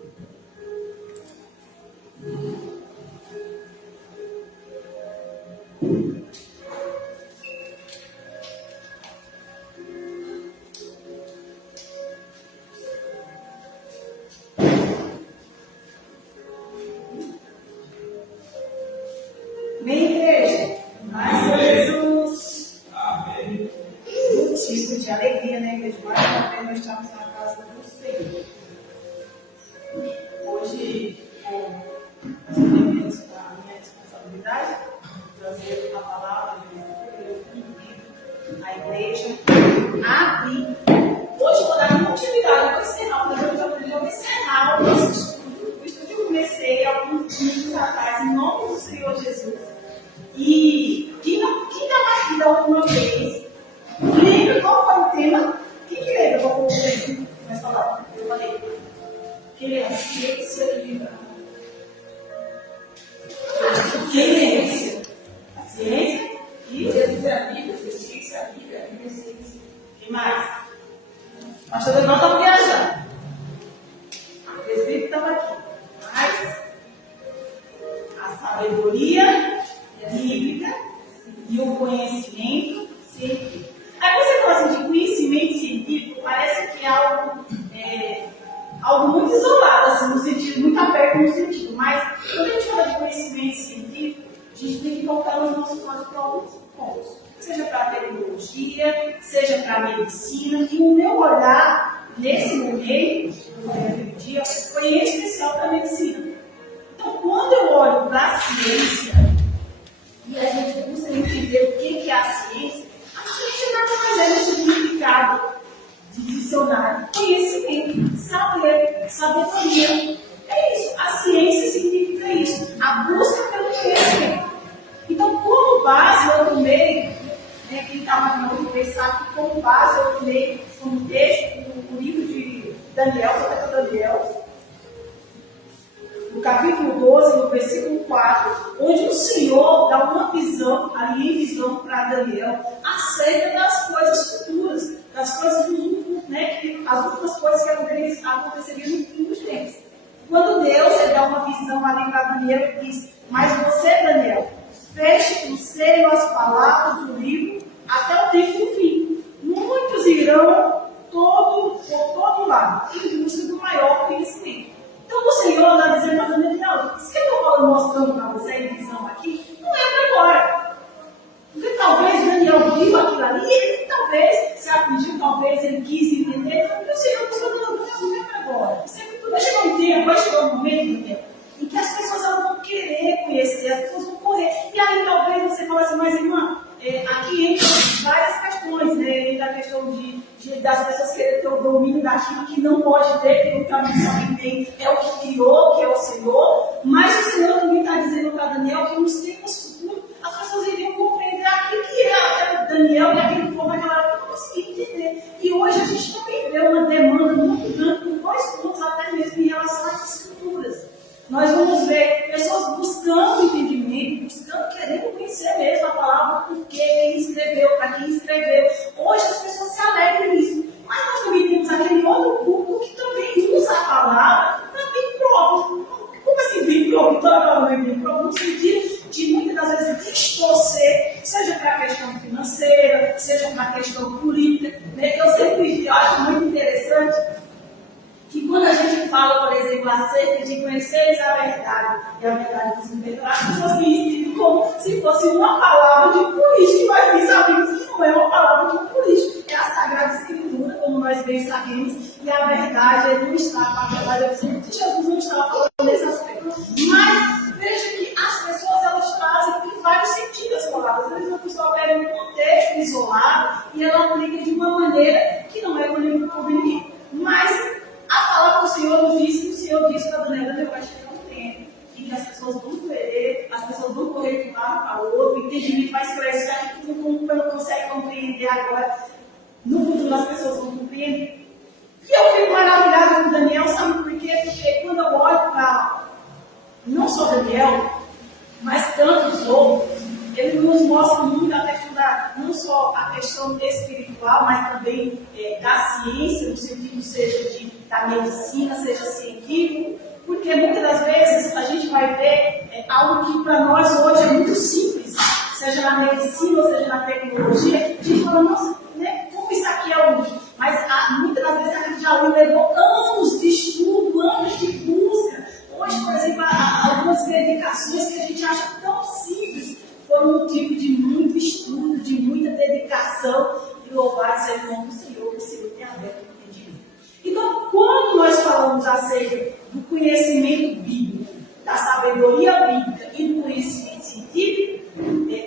Bem, igreja, mas Jesus, Amém. motivo de alegria, né, igreja? Mais uma vez nós estamos na casa do Senhor. Hoje, as elementos da minha responsabilidade, trazer a palavra de Deus, eu convido a igreja a abrir. Hoje eu vou dar continuidade, eu vou encerrar o nosso estudo. O estudo que eu comecei alguns minutos atrás, em nome do Senhor Jesus. E quem estava da última vez, lembra qual foi o tema? Quem que lembra qual foi o tema? Mas falar, eu falei. Que é a ciência livre. Quem é esse? A ciência e Jesus é a Bíblia, a ciência é a Bíblia, a Bíblia é a ciência. Quem mais? Pastor Deus não está viajando. O presbítero estava aqui. Mas a sabedoria bíblica e o conhecimento científico. Aí você fala assim, de conhecimento científico, parece que é algo muito isolado, assim, no sentido, muito aberto no sentido, mas quando a gente fala de conhecimento científico, a gente tem que voltar os nossos olhos para alguns pontos, seja para a tecnologia, seja para a medicina, e o meu olhar nesse momento, naquele dia, foi em especial para a medicina. Então, quando eu olho para a ciência, e a gente precisa entender o que é a ciência nada mais é um significado de dicionário. Conhecimento, saber, sabedoria. É isso. A ciência significa isso. A busca pelo conhecimento. Então, como base, eu tomei, quem estava na outra pensar que como base eu tomei como texto o livro de Daniel, o profeta Daniel, no capítulo 12, no versículo 4, onde o Senhor dá uma visão, ali em visão para Daniel, acerca das coisas futuras, das coisas dos últimos, as últimas coisas que aconteceriam no fim dos tempos. Quando Deus dá uma visão ali para Daniel, ele diz: mas você, Daniel, feche o selo as palavras do livro até o tempo do fim. Muitos irão por todo lado, em busca do maior conhecimento. Então o Senhor está dizendo para Daniel: isso que eu estou falando, mostrando para você em visão aqui, não é para agora. Porque talvez Daniel viu aquilo ali e ele talvez se afligiu, talvez ele quis entender, porque o Senhor está falando: não é para agora. Vai chegar um tempo, vai chegar um momento, Daniel, em que as pessoas elas vão querer conhecer, as pessoas vão correr. E aí talvez você fale assim: mas irmã, aqui entra várias questões, entra a questão das pessoas quererem ter o domínio daquilo que não pode ter, que nunca só quem tem é o que criou, que é o Senhor. Mas o Senhor também está dizendo para Daniel que nos tempos futuros as pessoas iriam compreender aquilo que era Daniel e aquele povo naquela época não conseguia entender. E hoje a gente também vê uma demanda muito grande por dois pontos, até mesmo em relação às escrituras. Nós vamos ver pessoas buscando entendimento, buscando, querendo conhecer mesmo a palavra, porque quem escreveu, para quem escreveu. Hoje as pessoas se alegram nisso. Mas nós também temos aquele outro público que também usa a palavra para bem próprio. Como assim bem próprio? Toda a palavra é bem próprio, no sentido de muitas das vezes distorcer, seja para a questão financeira, seja para a questão política. Eu sempre acho muito interessante que quando a gente fala, por exemplo, acerca de conheceres a verdade, e a verdade nos libertará, as pessoas me ensinam como se fosse uma palavra de um político, mas nós sabemos que não é uma palavra de um político, é a Sagrada Escritura, como nós bem sabemos, e a verdade não está, a verdade é que Jesus não estava falando nesse aspecto. Mas veja que as pessoas elas trazem em vários sentidos as palavras. Às vezes a pessoa pega um contexto isolado e ela aplica de uma maneira que não é conveniente. Mas a palavra do Senhor nos diz que o Senhor disse para Daniel: vai chegar um tempo em que as pessoas vão querer, as pessoas vão correr de um lado para o outro, o entendimento vai se crescer, que tu não consegue compreender agora. No futuro as pessoas vão compreender. E eu fico maravilhada com Daniel, sabe por quê? Porque quando eu olho para não só Daniel, mas tantos outros, ele nos mostra muito a questão não só a questão espiritual, mas também da ciência, no sentido seja de da medicina, seja científico, porque muitas das vezes a gente vai ver algo que para nós hoje é muito simples, seja na medicina ou seja na tecnologia, a gente fala, nossa, né, como isso aqui é útil? Mas muitas das vezes a gente já levou anos de estudo, anos de busca. Hoje, por exemplo, algumas medicações que a gente acha tão simples foram motivo de muito estudo, de muita dedicação, e louvado seja o nome do Senhor, que o Senhor tem aberto o entendimento. Então, quando nós falamos acerca do conhecimento bíblico, da sabedoria bíblica e do conhecimento científico,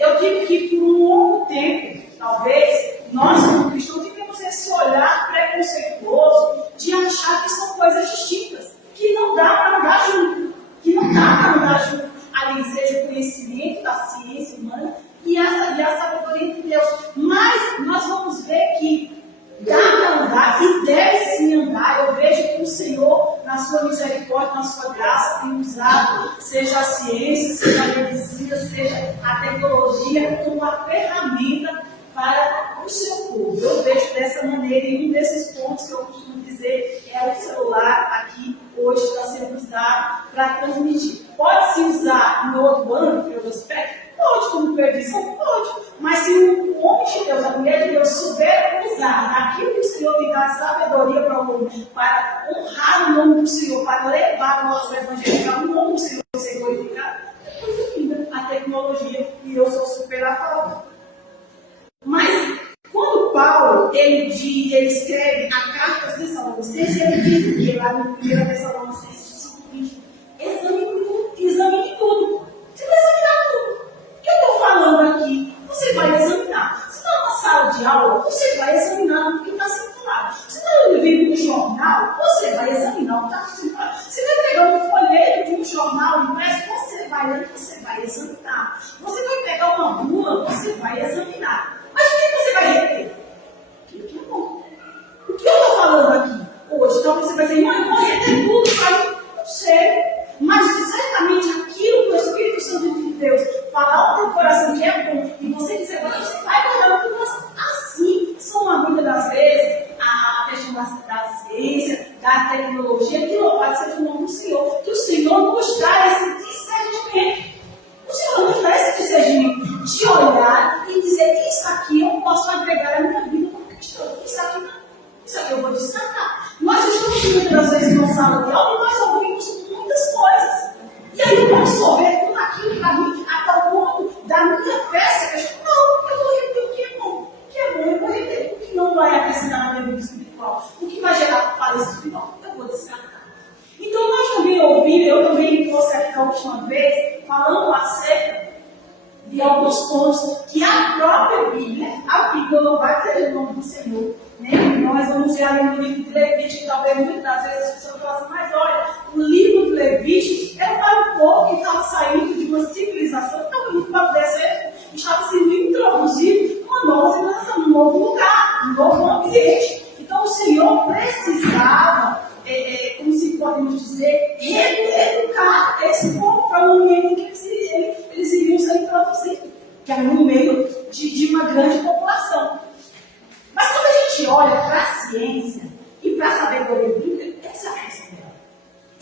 eu digo que por um longo tempo, talvez, nós como cristãos tivemos esse olhar preconceituoso de achar que são coisas distintas, que não dá para andar junto, que não dá para andar junto, ali seja o conhecimento da ciência humana e a sabedoria de Deus. Mas nós vamos ver que dá para andar e deve sim andar. Eu vejo que o Senhor, na sua misericórdia, na sua graça, tem usado, seja a ciência, seja a medicina, seja a tecnologia, como uma ferramenta para o seu povo. Eu vejo dessa maneira, e um desses pontos que eu costumo dizer é o celular aqui hoje está sendo usado para transmitir. Pode-se usar em outro âmbito, em outro aspecto? Pode, como perdição? Pode. Mas se o homem de Deus, a mulher de Deus, souber usar daquilo que o Senhor tem dado sabedoria para o homem, para honrar o nome do Senhor, para levar o nosso evangelho para o nome do Senhor ser glorificado, é coisa linda a tecnologia, e eu sou super a favor. Mas, quando Paulo, ele escreve a carta aos Tessalonicenses, ele diz o que lá no 1 Tessalonicenses 5:20, examine tudo. Você vai examinar tudo. O que eu estou falando aqui, você vai examinar. Se está numa sala de aula, você vai examinar o que está sendo falado. Se está vendo um jornal, você vai examinar o que está sendo falado. Se vai pegar um folheto de um jornal impresso, você vai examinar. Você vai pegar uma bula, você vai examinar. Mas o que você vai reter? Aquilo que é bom. O que eu estou falando aqui hoje? Então você vai dizer, mãe, eu vou reter tudo para mim. Não sei. Mas certamente aquilo que o Espírito Santo de Deus falar ao teu coração que é bom, e você dizer, você vai guardar o teu coração. Assim, são muitas das vezes a questão da ciência, da tecnologia, que louvado seja o nome do Senhor. Que o Senhor nos dá esse discernimento. O Senhor nos dá esse discernimento de olhar e dizer que isso aqui eu posso agregar à minha vida como cristão. Isso aqui eu vou destacar. Nós estamos muitas vezes numa sala de aula e nós ouvimos muitas coisas. E aí eu vou absorver tudo aquilo para mim, até o ponto da minha fé ser questão. Não, eu vou reter o que é bom. O que é bom eu vou reter. O que não vai acrescentar na minha vida espiritual, o que vai gerar falha espiritual, eu vou descartar. Então nós também ouvimos, eu também trouxe aqui da última vez, falando acerca de alguns pontos que a própria Bíblia, louvado seja o nome do Senhor, né? Nós vamos ver ali no livro de Levítico, talvez muitas das vezes as pessoas falam assim, mas olha, o livro de Levítico era para um povo que estava saindo de uma civilização, que estava indo para o deserto, estava sendo introduzido uma nova civilização, um novo lugar, um novo ambiente. Então o Senhor precisava, como se podemos dizer, reeducar esse povo para o ambiente que eles iriam ser introduzidos, que era no meio de uma grande população. Mas quando a gente olha para a ciência e para a sabedoria bíblica, essa é a função dela.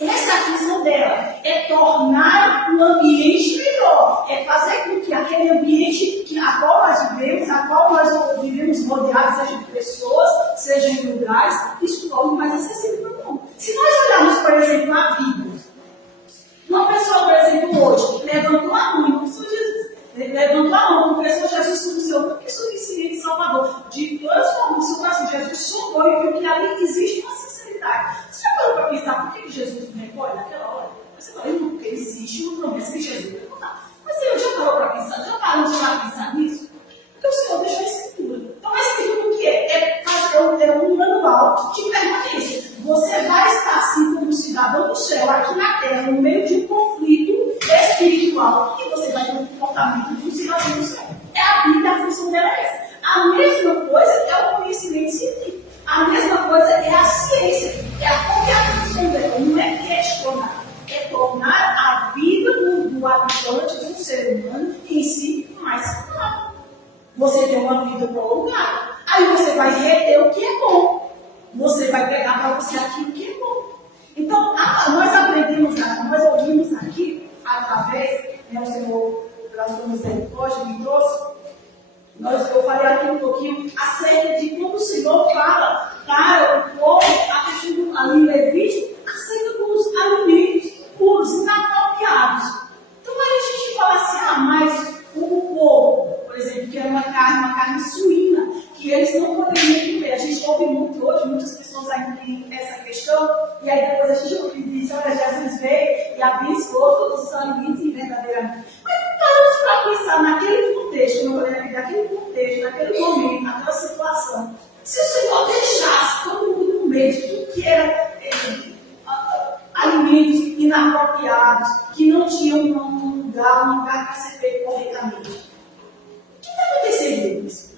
Essa é a função dela, é tornar o ambiente melhor, é fazer com que aquele ambiente a qual nós vivemos rodeados, seja de pessoas, seja em lugares, isso torne mais acessível para o mundo. Se nós olharmos, por exemplo, a Bíblia, uma pessoa, por exemplo, hoje, levantou a mão, como Jesus, levantou a mão, confessou Jesus como seu único e suficiente Salvador. De todas as formas, seu coração, Jesus sondou e viu que ali existe uma sinceridade. Você já parou para pensar por que Jesus não recolhe naquela hora? Você fala, não, porque existe uma promessa que Jesus vai voltar. Mas você já parou para pensar? Já parou para pensar nisso? Porque o Senhor deixou a Escritura. Então a Escritura o que é? É um manual de permanência. Você vai estar assim como cidadão do céu, aqui na terra, no meio de um conflito espiritual, e você vai ter um comportamento de um cidadão do céu. É a Bíblia, a função dela é essa. A mesma coisa é o conhecimento científico. A mesma coisa é a ciência. Qual é a função dela? Não é questionar. É tornar a vida do habitante, do ser humano, em si, mais saudável. Você tem uma vida prolongada. Aí você vai reter o que é bom. Você vai pegar para você aquilo que é abençoou todos os alimentos verdadeiramente. Mas paramos para pensar naquele contexto, naquele contexto, naquele momento, naquela situação. Se o Senhor deixasse todo mundo no meio de tudo que era alimentos inapropriados, que não tinham um lugar para ser feito corretamente, o que está acontecendo com isso?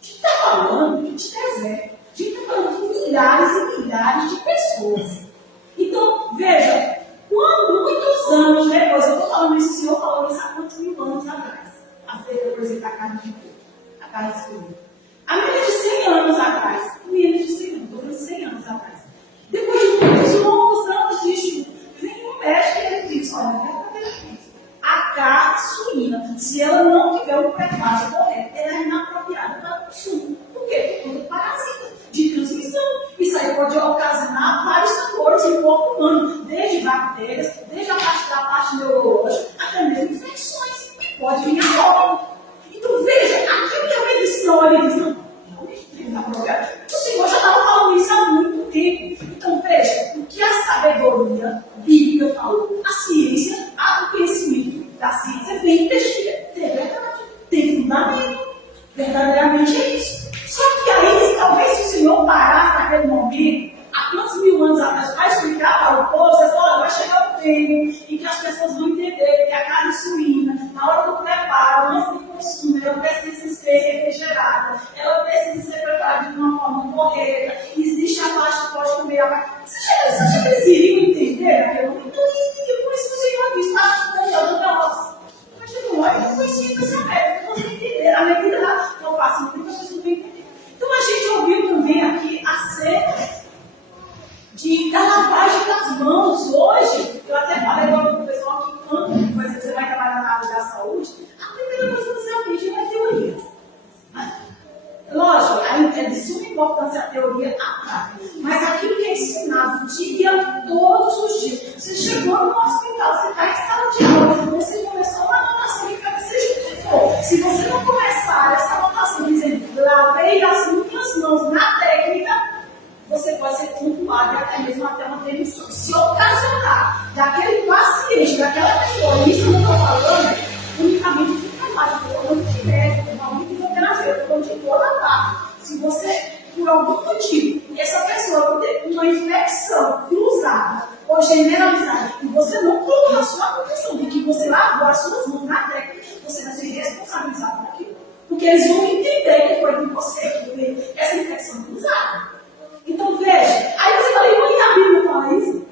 A gente está falando de deserto, a gente está falando de milhares e milhares de pessoas. Então, veja, quando muitos anos depois, eu estou falando isso, o Senhor falou isso há quantos mil anos atrás, acerca, por exemplo, da carne de porco, a carne de porco. Há menos de 100 anos atrás, menos de 100 anos, estou falando 100 anos atrás, depois de muitos longos anos de estudo, vem um mestre e ele diz, olha, verdadeiramente, a carne suína, se ela não tiver um preparo correto, ela é inapropriada para o consumo. Por quê? Porque é parasita de transmissão. Isso aí pode ocasionar vários sabores no corpo humano, desde bactérias, desde a parte neurológica, até mesmo infecções. Pode vir a óbito. Então veja, aquilo que a medicina ele diz, não, realmente tem que problema. O Senhor já estava falando isso há muito tempo. Então veja, o que a sabedoria bíblica falou, a ciência, o conhecimento da ciência vem tem fundamento. Verdadeiramente é isso. Só que aí, talvez se o Senhor parasse naquele momento, há quantos mil anos atrás, para explicar para o povo, você falou, olha, vai chegar o tempo em que as pessoas vão entender que a carne suína, na hora do preparo, antes de consumo, ela precisa ser refrigerada, ela precisa ser preparada de uma forma correta, existe a parte que pode comer a parte. Você acha que eles iriam entender naquele momento? Então, por isso que o Senhor diz, parte do negócio. Continua, eu conheci essa métrica, não vou entender. À medida que eu passo no tempo, vocês não vão entender. Então a gente ouviu também aqui acerca da lavagem das mãos. Hoje, eu até falei para o pessoal que quando você vai trabalhar na área da saúde, a primeira coisa que você aprende é a teoria. Lógico, é de suma importância a teoria, a prática. Mas aquilo que é ensinado dia, todos os dias. Você chegou no hospital, você está em sala de aula, você começou uma anotação que seja o que for. Se você não começar essa anotação dizendo, lavei as minhas mãos na técnica, você pode ser pontuado e até mesmo até uma demissão. Se ocasionar daquele paciente, daquela pessoa, isso eu não estou falando unicamente de trabalho, estou falando de médico, de fisioterapeuta, de toda a parte. Se você, por algum motivo, essa pessoa tem uma infecção cruzada ou generalizada e você não colocou a sua proteção de que você lavou as suas mãos na técnica, você vai ser responsabilizado por aquilo. Porque eles vão entender que foi de você que veio essa infecção cruzada. Então veja, aí você fala, e a Bíblia fala isso? Vou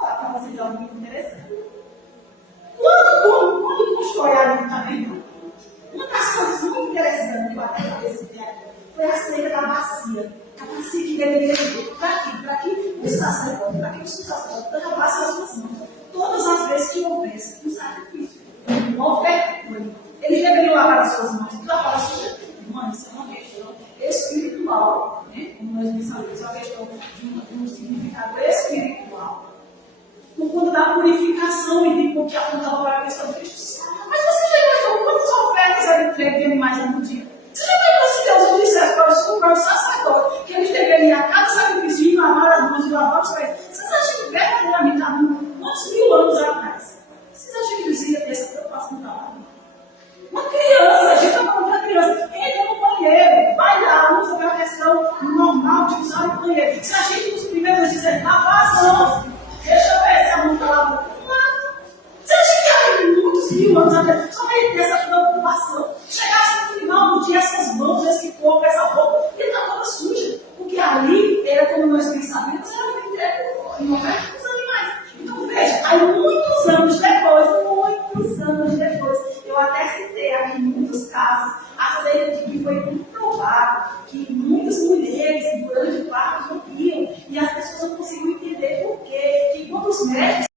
falar para você de algo muito interessante. Quando constrói a Bíblia também, uma das coisas muito interessantes que eu até falei esse dia foi a ceia da bacia. A bacia que deveria ter para que o sacerdote lavasse as suas mãos todas as vezes que houvesse um sacrifício, uma oferta. Eles deveriam lavar as suas mãos, lavar as suas mãos. Isso é uma questão espiritual, né? Como nós dissemos, é uma questão de um significado espiritual. Por conta da purificação e de porque apontava para a questão do Cristo. Mas você já imaginou quantas ofertas ele entrega de animais no dia? Você já imaginou se Deus dissesse para o sacerdote que eles deveriam a cada sacrifício ir lavar as mãos e lavar os pés? Vocês acham que verdadeiramente há quantos mil anos atrás?